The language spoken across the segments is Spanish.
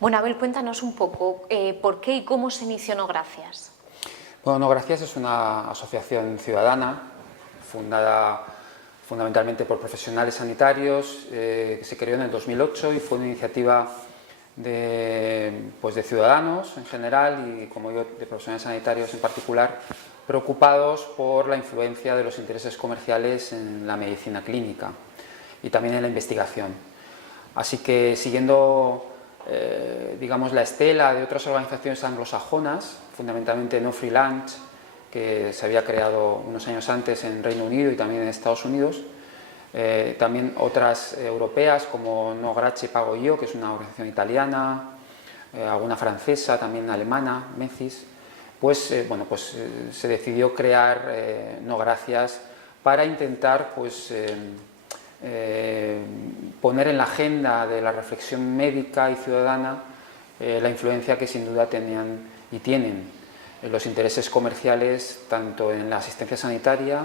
Bueno, Abel, cuéntanos un poco por qué y cómo se inició No Gracias. Bueno, No Gracias es una asociación ciudadana fundada fundamentalmente por profesionales sanitarios, que se creó en el 2008 y fue una iniciativa de ciudadanos en general y, como yo, de profesionales sanitarios en particular, preocupados por la influencia de los intereses comerciales en la medicina clínica y también en la investigación. Así que, siguiendo digamos, la estela de otras organizaciones anglosajonas, fundamentalmente No Free Lunch, que se había creado unos años antes en Reino Unido y también en Estados Unidos, también otras europeas como No Grazie Pago Io, que es una organización italiana, alguna francesa, también alemana, MECIS, se decidió crear No Gracias para intentar poner en la agenda de la reflexión médica y ciudadana la influencia que sin duda tenían y tienen los intereses comerciales tanto en la asistencia sanitaria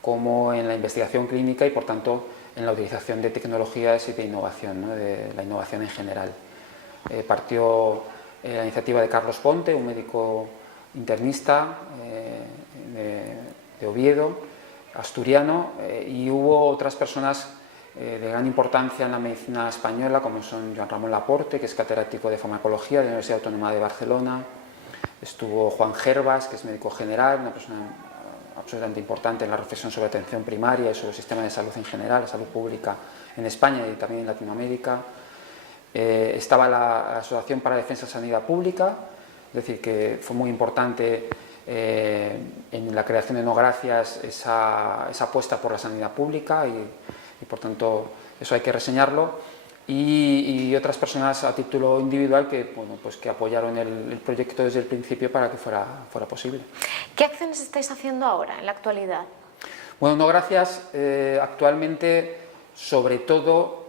como en la investigación clínica y, por tanto, en la utilización de tecnologías y de innovación, ¿no?, de la innovación en general. Partió la iniciativa de Carlos Ponte, un médico internista de Oviedo, asturiano, y hubo otras personas de gran importancia en la medicina española, como son Joan Ramón Laporte, que es catedrático de farmacología de la Universidad Autónoma de Barcelona. Estuvo Juan Gervas, que es médico general, una persona absolutamente importante en la reflexión sobre atención primaria y sobre el sistema de salud en general, la salud pública en España y también en Latinoamérica. Estaba la Asociación para la Defensa de la Sanidad Pública, es decir, que fue muy importante en la creación de No Gracias esa apuesta por la sanidad pública y por tanto eso hay que reseñarlo. Y otras personas a título individual que apoyaron el proyecto desde el principio para que fuera posible. ¿Qué acciones estáis haciendo ahora, en la actualidad? Bueno, No Gracias actualmente, sobre todo,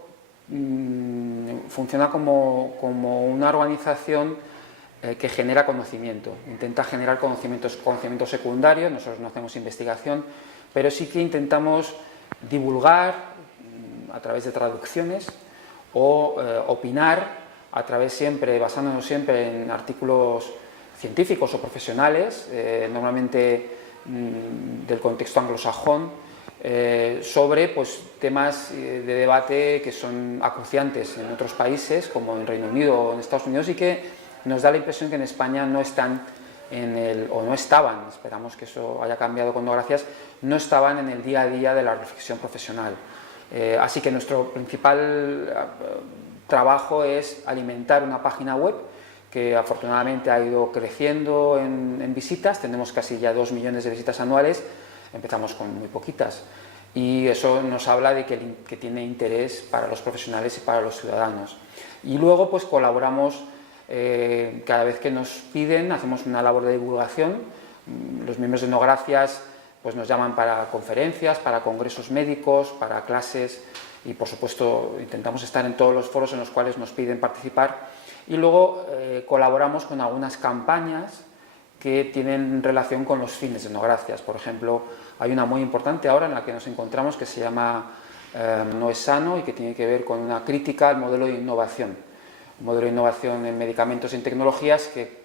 funciona como una organización que genera conocimiento, intenta generar conocimientos secundarios. Nosotros no hacemos investigación, pero sí que intentamos divulgar a través de traducciones o opinar basándonos siempre en artículos científicos o profesionales, normalmente del contexto anglosajón, sobre temas de debate que son acuciantes en otros países, como en Reino Unido o en Estados Unidos, y que nos da la impresión que en España no están no estaban, esperamos que eso haya cambiado con No Gracias, no estaban en el día a día de la reflexión profesional. Así que nuestro principal trabajo es alimentar una página web que afortunadamente ha ido creciendo en visitas. Tenemos casi ya 2 millones de visitas anuales, empezamos con muy poquitas, y eso nos habla de que tiene interés para los profesionales y para los ciudadanos. Y luego colaboramos cada vez que nos piden, hacemos una labor de divulgación. Los miembros de No Gracias nos llaman para conferencias, para congresos médicos, para clases, y por supuesto intentamos estar en todos los foros en los cuales nos piden participar. Y luego colaboramos con algunas campañas que tienen relación con los fines de No Gracias. Por ejemplo, hay una muy importante ahora en la que nos encontramos que se llama No es sano, y que tiene que ver con una crítica al modelo de innovación. Un modelo de innovación en medicamentos y en tecnologías que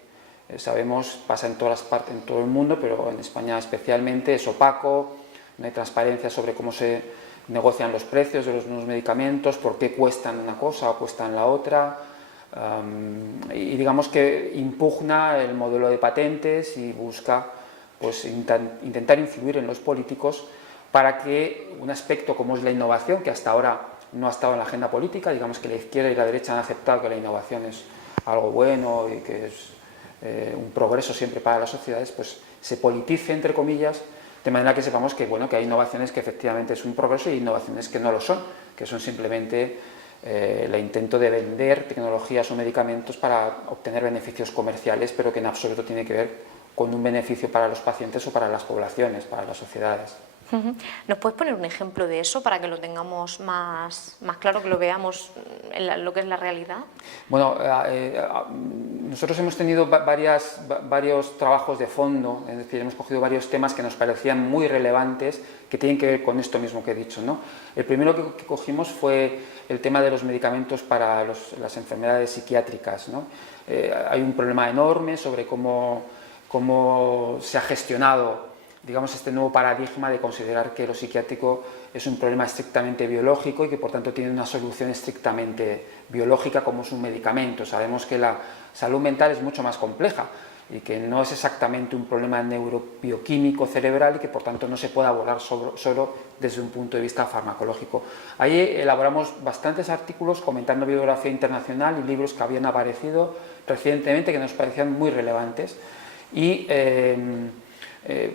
sabemos pasa en todas partes, en todo el mundo, pero en España especialmente es opaco, no hay transparencia sobre cómo se negocian los precios de los nuevos medicamentos, por qué cuestan una cosa o cuestan la otra, y digamos que impugna el modelo de patentes y busca intentar influir en los políticos para que un aspecto como es la innovación, que hasta ahora no ha estado en la agenda política, digamos que la izquierda y la derecha han aceptado que la innovación es algo bueno y que es un progreso siempre para las sociedades, se politice, entre comillas, de manera que sepamos que hay innovaciones que efectivamente es un progreso y innovaciones que no lo son, que son simplemente el intento de vender tecnologías o medicamentos para obtener beneficios comerciales, pero que en absoluto tiene que ver con un beneficio para los pacientes o para las poblaciones, para las sociedades. ¿Nos puedes poner un ejemplo de eso para que lo tengamos más claro, que lo veamos en lo que es la realidad? Bueno, nosotros hemos tenido varios trabajos de fondo, es decir, hemos cogido varios temas que nos parecían muy relevantes, que tienen que ver con esto mismo que he dicho, ¿no? El primero que cogimos fue el tema de los medicamentos para las enfermedades psiquiátricas, ¿no? Hay un problema enorme sobre cómo se ha gestionado, digamos, este nuevo paradigma de considerar que lo psiquiátrico es un problema estrictamente biológico y que por tanto tiene una solución estrictamente biológica como es un medicamento. Sabemos que la salud mental es mucho más compleja y que no es exactamente un problema neurobioquímico cerebral y que por tanto no se puede abordar solo desde un punto de vista farmacológico. Ahí elaboramos bastantes artículos comentando bibliografía internacional y libros que habían aparecido recientemente que nos parecían muy relevantes y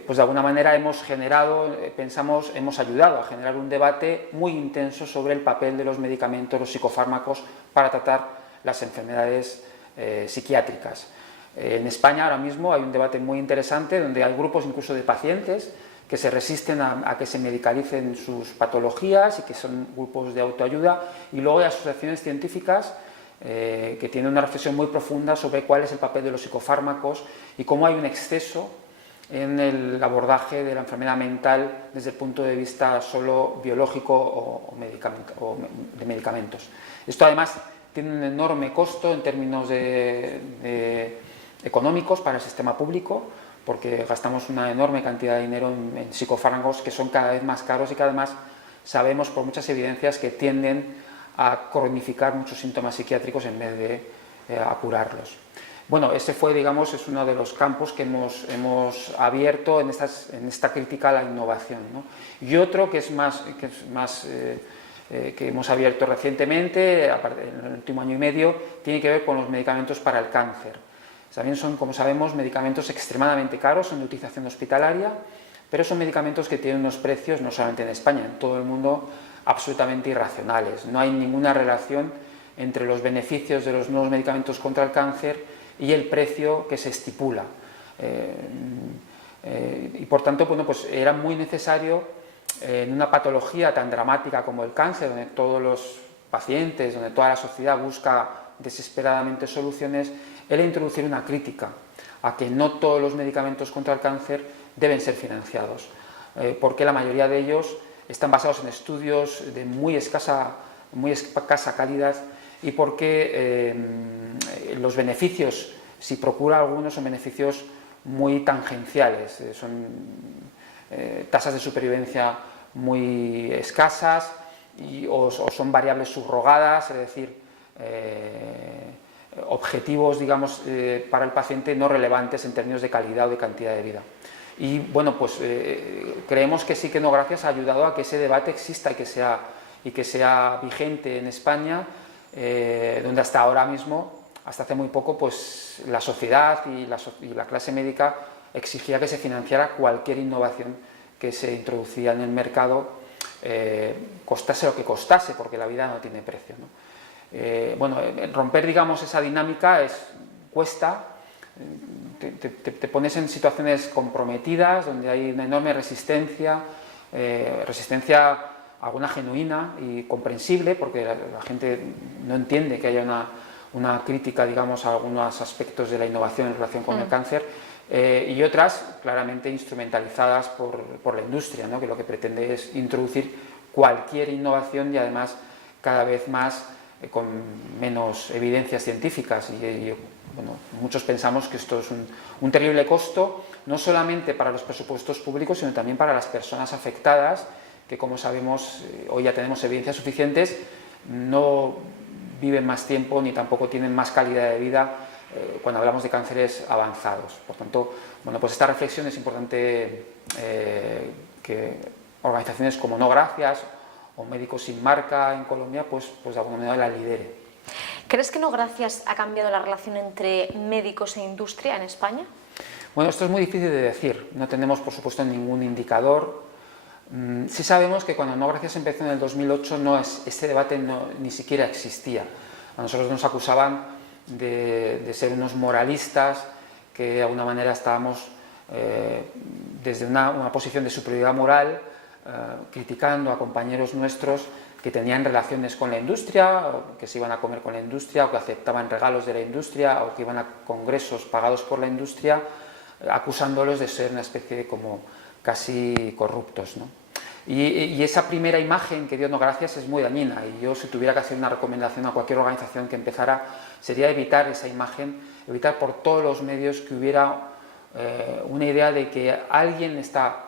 pues de alguna manera hemos ayudado a generar un debate muy intenso sobre el papel de los medicamentos, los psicofármacos para tratar las enfermedades psiquiátricas. En España ahora mismo hay un debate muy interesante donde hay grupos incluso de pacientes que se resisten a que se medicalicen sus patologías y que son grupos de autoayuda, y luego hay asociaciones científicas que tienen una reflexión muy profunda sobre cuál es el papel de los psicofármacos y cómo hay un exceso en el abordaje de la enfermedad mental desde el punto de vista solo biológico o de medicamentos. Esto además tiene un enorme costo en términos económicos para el sistema público, porque gastamos una enorme cantidad de dinero en psicofármacos que son cada vez más caros y que además sabemos por muchas evidencias que tienden a cronificar muchos síntomas psiquiátricos en vez de a curarlos. Bueno, ese fue, digamos, es uno de los campos que hemos abierto en esta crítica a la innovación, ¿no? Y otro que hemos abierto recientemente, en el último año y medio, tiene que ver con los medicamentos para el cáncer. También son, como sabemos, medicamentos extremadamente caros, son de utilización hospitalaria, pero son medicamentos que tienen unos precios, no solamente en España, en todo el mundo, absolutamente irracionales. No hay ninguna relación entre los beneficios de los nuevos medicamentos contra el cáncer y el precio que se estipula. Y por tanto, bueno, pues era muy necesario en una patología tan dramática como el cáncer, donde todos los pacientes, donde toda la sociedad busca desesperadamente soluciones, era introducir una crítica a que no todos los medicamentos contra el cáncer deben ser financiados, porque la mayoría de ellos están basados en estudios de muy escasa calidad y porque los beneficios, si procura algunos, son beneficios muy tangenciales, son tasas de supervivencia muy escasas o son variables subrogadas, es decir, objetivos, digamos, para el paciente no relevantes en términos de calidad o de cantidad de vida. Y bueno, pues creemos que sí que No Gracias ha ayudado a que ese debate exista y que sea vigente en España, donde hasta ahora mismo, hasta hace muy poco, pues la sociedad y la clase médica exigía que se financiara cualquier innovación que se introducía en el mercado, costase lo que costase, porque la vida no tiene precio, ¿no? Bueno, romper, digamos, esa dinámica cuesta, te pones en situaciones comprometidas, donde hay una enorme resistencia, alguna genuina y comprensible, porque la gente no entiende que haya una crítica, digamos, a algunos aspectos de la innovación en relación con el cáncer, y otras claramente instrumentalizadas por la industria, ¿no? Que lo que pretende es introducir cualquier innovación y además cada vez más con menos evidencias científicas y bueno, muchos pensamos que esto es un terrible costo, no solamente para los presupuestos públicos, sino también para las personas afectadas, que como sabemos, hoy ya tenemos evidencias suficientes, no viven más tiempo ni tampoco tienen más calidad de vida cuando hablamos de cánceres avanzados. Por tanto, bueno, pues esta reflexión es importante que organizaciones como No Gracias o Médicos Sin Marca en Colombia, pues de alguna manera la lidere. ¿Crees que No Gracias ha cambiado la relación entre médicos e industria en España? Bueno, esto es muy difícil de decir. No tenemos, por supuesto, ningún indicador. Sí sabemos que cuando No Gracias empezó en el 2008, este debate ni siquiera existía. A nosotros nos acusaban de ser unos moralistas, que de alguna manera estábamos desde una posición de superioridad moral criticando a compañeros nuestros que tenían relaciones con la industria, que se iban a comer con la industria, o que aceptaban regalos de la industria, o que iban a congresos pagados por la industria, acusándolos de ser una especie de como casi corruptos, ¿no? Y esa primera imagen, que Dios no gracias, es muy dañina, y yo, si tuviera que hacer una recomendación a cualquier organización que empezara, sería evitar esa imagen, evitar por todos los medios que hubiera una idea de que alguien está,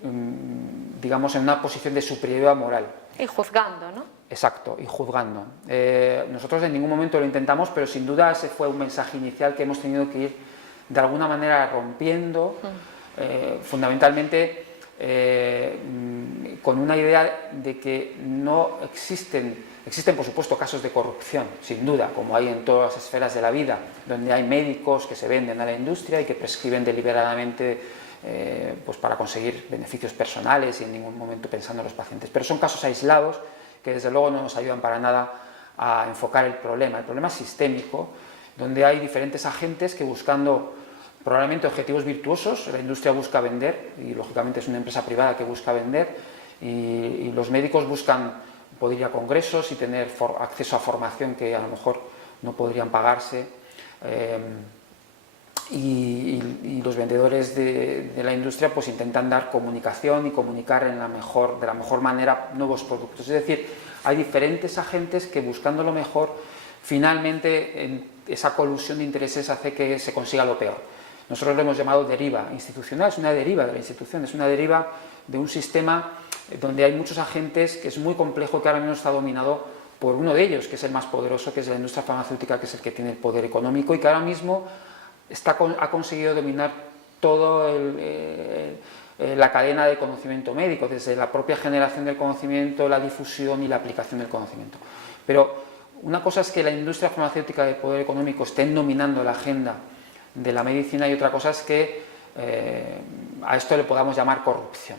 digamos, en una posición de superioridad moral. Y juzgando, ¿no? Exacto, y juzgando. Nosotros en ningún momento lo intentamos, pero sin duda ese fue un mensaje inicial que hemos tenido que ir de alguna manera rompiendo, fundamentalmente con una idea de que no existen por supuesto casos de corrupción, sin duda, como hay en todas las esferas de la vida, donde hay médicos que se venden a la industria y que prescriben deliberadamente pues para conseguir beneficios personales y en ningún momento pensando en los pacientes. Pero son casos aislados que desde luego no nos ayudan para nada a enfocar el problema. El problema es sistémico, donde hay diferentes agentes que, buscando probablemente objetivos virtuosos, la industria busca vender, y lógicamente es una empresa privada que busca vender, y los médicos buscan poder ir a congresos y tener acceso a formación que a lo mejor no podrían pagarse, y los vendedores de la industria pues intentan dar comunicación y comunicar de la mejor manera nuevos productos. Es decir, hay diferentes agentes que, buscando lo mejor, finalmente esa colusión de intereses hace que se consiga lo peor. Nosotros lo hemos llamado deriva institucional, es una deriva de la institución, es una deriva de un sistema donde hay muchos agentes, que es muy complejo, que ahora mismo está dominado por uno de ellos, que es el más poderoso, que es la industria farmacéutica, que es el que tiene el poder económico y que ahora mismo ha conseguido dominar toda la cadena de conocimiento médico, desde la propia generación del conocimiento, la difusión y la aplicación del conocimiento. Pero una cosa es que la industria farmacéutica de poder económico esté dominando la agenda de la medicina, y otra cosa es que a esto le podamos llamar corrupción.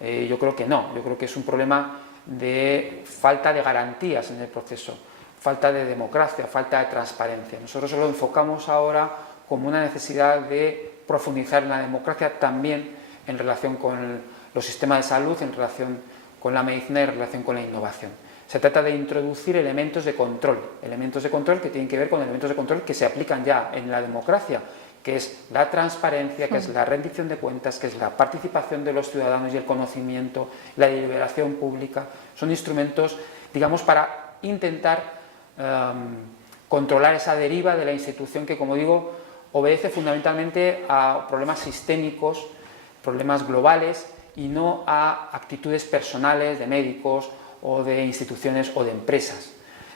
Yo creo que no, yo creo que es un problema de falta de garantías en el proceso, falta de democracia, falta de transparencia. Nosotros lo enfocamos ahora como una necesidad de profundizar en la democracia, también en relación con los sistemas de salud, en relación con la medicina y en relación con la innovación. Se trata de introducir elementos de control que tienen que ver con elementos de control que se aplican ya en la democracia, que es la transparencia, que es la rendición de cuentas, que es la participación de los ciudadanos y el conocimiento, la deliberación pública. Son instrumentos, digamos, para intentar controlar esa deriva de la institución que, como digo, obedece fundamentalmente a problemas sistémicos, problemas globales, y no a actitudes personales de médicos o de instituciones o de empresas.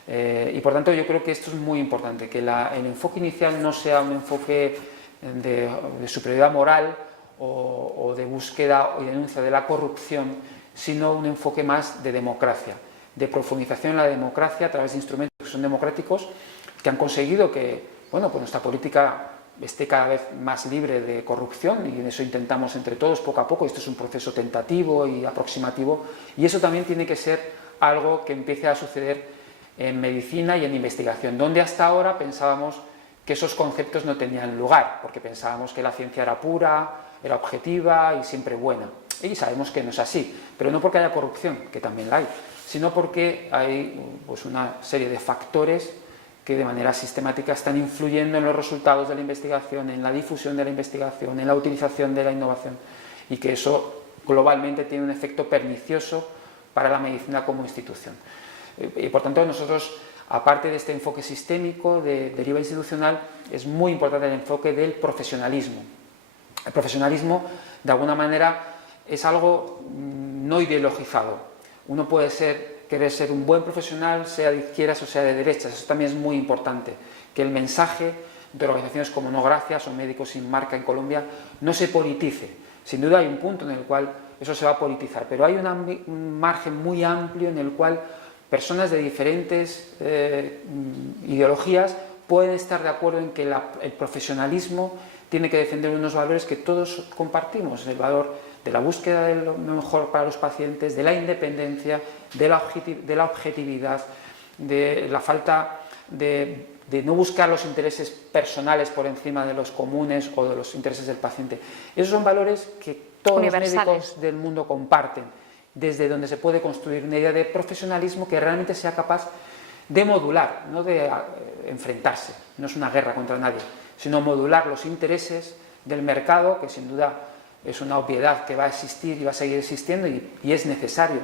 Y por tanto yo creo que esto es muy importante, que el enfoque inicial no sea un enfoque de superioridad moral o de búsqueda y denuncia de la corrupción, sino un enfoque más de democracia, de profundización en la democracia a través de instrumentos que son democráticos, que han conseguido que, bueno, pues nuestra política esté cada vez más libre de corrupción, y en eso intentamos entre todos poco a poco. Esto es un proceso tentativo y aproximativo, y eso también tiene que ser algo que empiece a suceder en medicina y en investigación, donde hasta ahora pensábamos que esos conceptos no tenían lugar, porque pensábamos que la ciencia era pura, era objetiva y siempre buena, y sabemos que no es así, pero no porque haya corrupción, que también la hay, sino porque hay pues una serie de factores que de manera sistemática están influyendo en los resultados de la investigación, en la difusión de la investigación, en la utilización de la innovación, y que eso globalmente tiene un efecto pernicioso para la medicina como institución. Y por tanto nosotros, aparte de este enfoque sistémico de deriva institucional, es muy importante el enfoque del profesionalismo. El profesionalismo, de alguna manera, es algo no ideologizado. Uno puede querer ser un buen profesional, sea de izquierdas o sea de derechas. Eso también es muy importante, que el mensaje de organizaciones como No Gracias o Médicos Sin Marca en Colombia no se politice. Sin duda hay un punto en el cual eso se va a politizar, pero hay un margen muy amplio en el cual personas de diferentes ideologías pueden estar de acuerdo en que el profesionalismo tiene que defender unos valores que todos compartimos: el valor de la búsqueda de lo mejor para los pacientes, de la independencia, de la objetividad, de la falta de no buscar los intereses personales por encima de los comunes o de los intereses del paciente. Esos son valores que todos los médicos del mundo comparten, desde donde se puede construir una idea de profesionalismo que realmente sea capaz de modular, no de enfrentarse, no es una guerra contra nadie, sino modular los intereses del mercado, que sin duda es una obviedad que va a existir y va a seguir existiendo y es necesario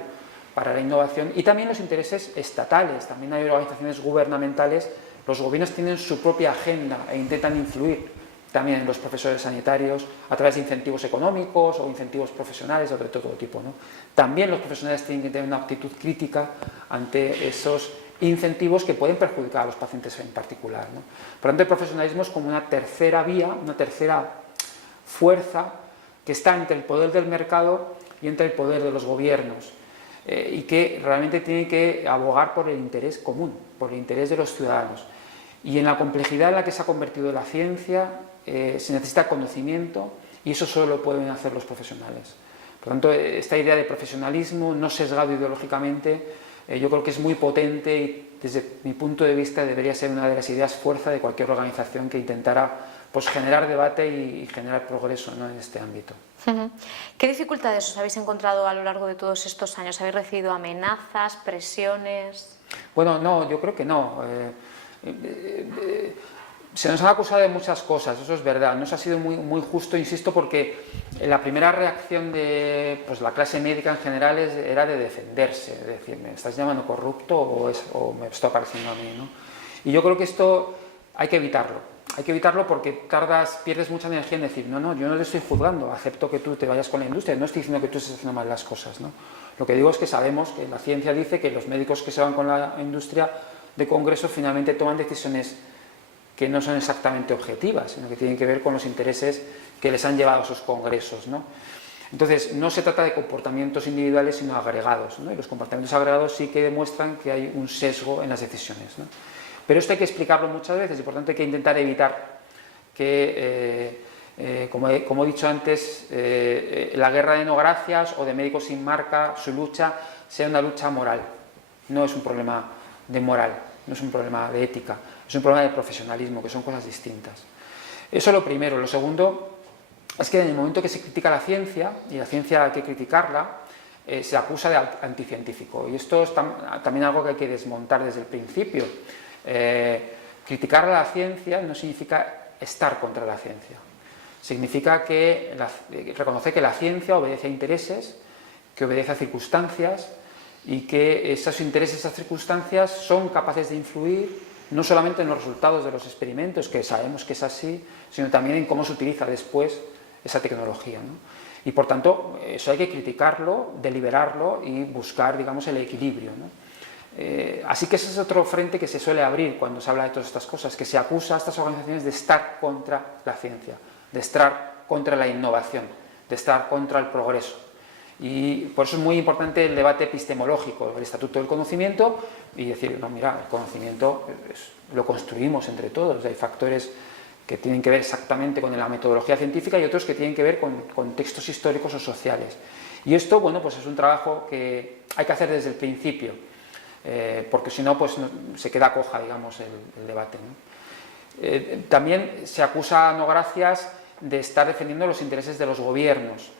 para la innovación, y también los intereses estatales. También hay organizaciones gubernamentales, los gobiernos tienen su propia agenda e intentan influir también en los profesores sanitarios a través de incentivos económicos o incentivos profesionales o de todo tipo, ¿no? También los profesionales tienen que tener una actitud crítica ante esos incentivos que pueden perjudicar a los pacientes en particular, ¿no? Por lo tanto, el profesionalismo es como una tercera vía, una tercera fuerza que está entre el poder del mercado y entre el poder de los gobiernos, y que realmente tiene que abogar por el interés común, por el interés de los ciudadanos. Y en la complejidad en la que se ha convertido la ciencia se necesita conocimiento, y eso solo lo pueden hacer los profesionales. Por lo tanto, esta idea de profesionalismo no sesgado ideológicamente, yo creo que es muy potente y desde mi punto de vista debería ser una de las ideas fuerza de cualquier organización que intentara pues, generar debate y generar progreso, ¿no?, en este ámbito. ¿Qué dificultades os habéis encontrado a lo largo de todos estos años? ¿Habéis recibido amenazas, presiones? Bueno, no, yo creo que no. Se nos ha acusado de muchas cosas, eso es verdad. Nos ha sido muy justo, insisto, porque la primera reacción de pues, la clase médica en general era de defenderse, es decir, ¿me estás llamando corrupto o me está pareciendo a mí, ¿no? Y yo creo que esto hay que evitarlo. Hay que evitarlo porque pierdes mucha energía en decir, no, yo no te estoy juzgando, acepto que tú te vayas con la industria, no estoy diciendo que tú estés haciendo mal las cosas, ¿no? Lo que digo es que sabemos que la ciencia dice que los médicos que se van con la industria de congreso finalmente toman decisiones que no son exactamente objetivas, sino que tienen que ver con los intereses que les han llevado a sus congresos, ¿no? Entonces, no se trata de comportamientos individuales, sino agregados, ¿no? Y los comportamientos agregados sí que demuestran que hay un sesgo en las decisiones, ¿no? Pero esto hay que explicarlo muchas veces y por tanto hay que intentar evitar que, como he dicho antes, la guerra de no gracias o de médicos sin marca, su lucha, sea una lucha moral. No es un problema de moral, no es un problema de ética, es un problema de profesionalismo, que son cosas distintas. Eso es lo primero. Lo segundo es que en el momento que se critica la ciencia, y la ciencia hay que criticarla, se acusa de anticientífico. Y esto es también algo que hay que desmontar desde el principio. Criticar a la ciencia no significa estar contra la ciencia. Significa que reconocer que la ciencia obedece a intereses, que obedece a circunstancias y que esos intereses, esas circunstancias son capaces de influir no solamente en los resultados de los experimentos, que sabemos que es así, sino también en cómo se utiliza después esa tecnología, ¿no? Y por tanto, eso hay que criticarlo, deliberarlo y buscar, digamos, el equilibrio, ¿no? Así que ese es otro frente que se suele abrir cuando se habla de todas estas cosas, que se acusa a estas organizaciones de estar contra la ciencia, de estar contra la innovación, de estar contra el progreso. Y por eso es muy importante el debate epistemológico, el estatuto del conocimiento, y decir, no, mira, el conocimiento lo construimos entre todos, hay factores que tienen que ver exactamente con la metodología científica y otros que tienen que ver con contextos históricos o sociales. Y esto, bueno, pues es un trabajo que hay que hacer desde el principio, porque si no, pues se queda coja, digamos, el debate, ¿no? También se acusa a no gracias de estar defendiendo los intereses de los gobiernos.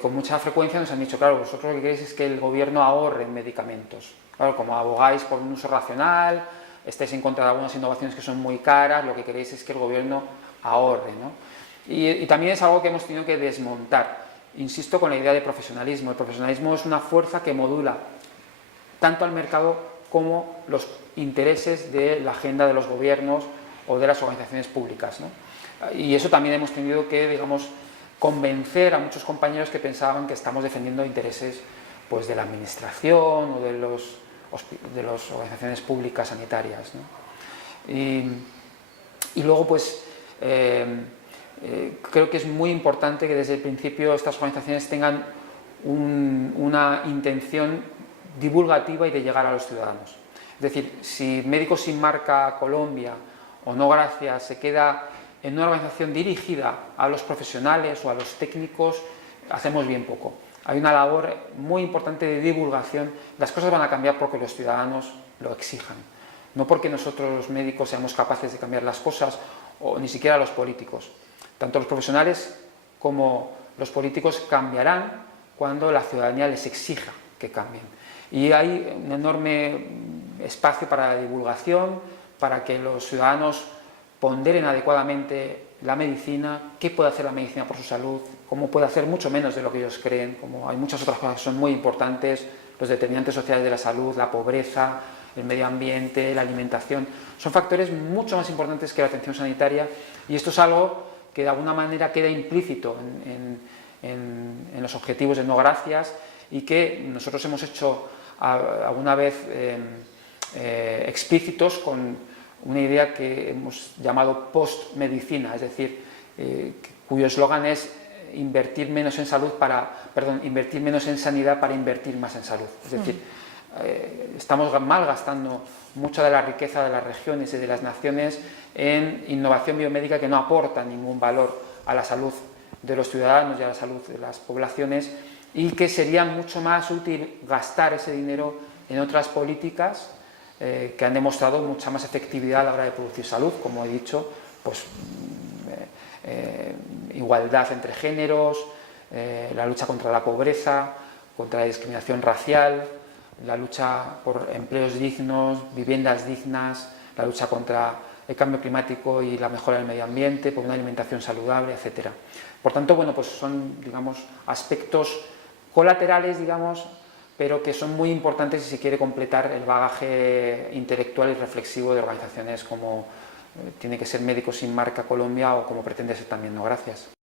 Con mucha frecuencia nos han dicho, claro, vosotros lo que queréis es que el gobierno ahorre en medicamentos. Claro, como abogáis por un uso racional, estáis en contra de algunas innovaciones que son muy caras, lo que queréis es que el gobierno ahorre, ¿no? Y también es algo que hemos tenido que desmontar. Insisto con la idea de profesionalismo. El profesionalismo es una fuerza que modula tanto al mercado como los intereses de la agenda de los gobiernos o de las organizaciones públicas, ¿no? Y eso también hemos tenido que, digamos, convencer a muchos compañeros que pensaban que estamos defendiendo intereses pues, de la administración o de las organizaciones públicas sanitarias, ¿no? Y luego, pues, creo que es muy importante que desde el principio estas organizaciones tengan una intención divulgativa y de llegar a los ciudadanos. Es decir, si Médicos Sin Marca Colombia o No Gracias se queda en una organización dirigida a los profesionales o a los técnicos, hacemos bien poco. Hay una labor muy importante de divulgación. Las cosas van a cambiar porque los ciudadanos lo exijan. no porque nosotros los médicos seamos capaces de cambiar las cosas, o ni siquiera los políticos. Tanto los profesionales como los políticos cambiarán cuando la ciudadanía les exija que cambien. Y hay un enorme espacio para la divulgación, para que los ciudadanos ponderen adecuadamente la medicina, qué puede hacer la medicina por su salud, cómo puede hacer mucho menos de lo que ellos creen, como hay muchas otras cosas que son muy importantes, los determinantes sociales de la salud, la pobreza, el medio ambiente, la alimentación, son factores mucho más importantes que la atención sanitaria, y esto es algo que de alguna manera queda implícito en los objetivos de No Gracias, y que nosotros hemos hecho alguna vez explícitos con una idea que hemos llamado post-medicina, es decir, cuyo eslogan es invertir menos en invertir menos en sanidad para invertir más en salud. Es decir, estamos malgastando mucha de la riqueza de las regiones y de las naciones en innovación biomédica que no aporta ningún valor a la salud de los ciudadanos y a la salud de las poblaciones, y que sería mucho más útil gastar ese dinero en otras políticas que han demostrado mucha más efectividad a la hora de producir salud, como he dicho, pues igualdad entre géneros, la lucha contra la pobreza, contra la discriminación racial, la lucha por empleos dignos, viviendas dignas, la lucha contra el cambio climático y la mejora del medio ambiente, por una alimentación saludable, etc. Por tanto, bueno, pues son, digamos, aspectos colaterales, digamos, pero que son muy importantes si se quiere completar el bagaje intelectual y reflexivo de organizaciones como tiene que ser Médicos Sin Marca Colombia, o como pretende ser también No Gracias.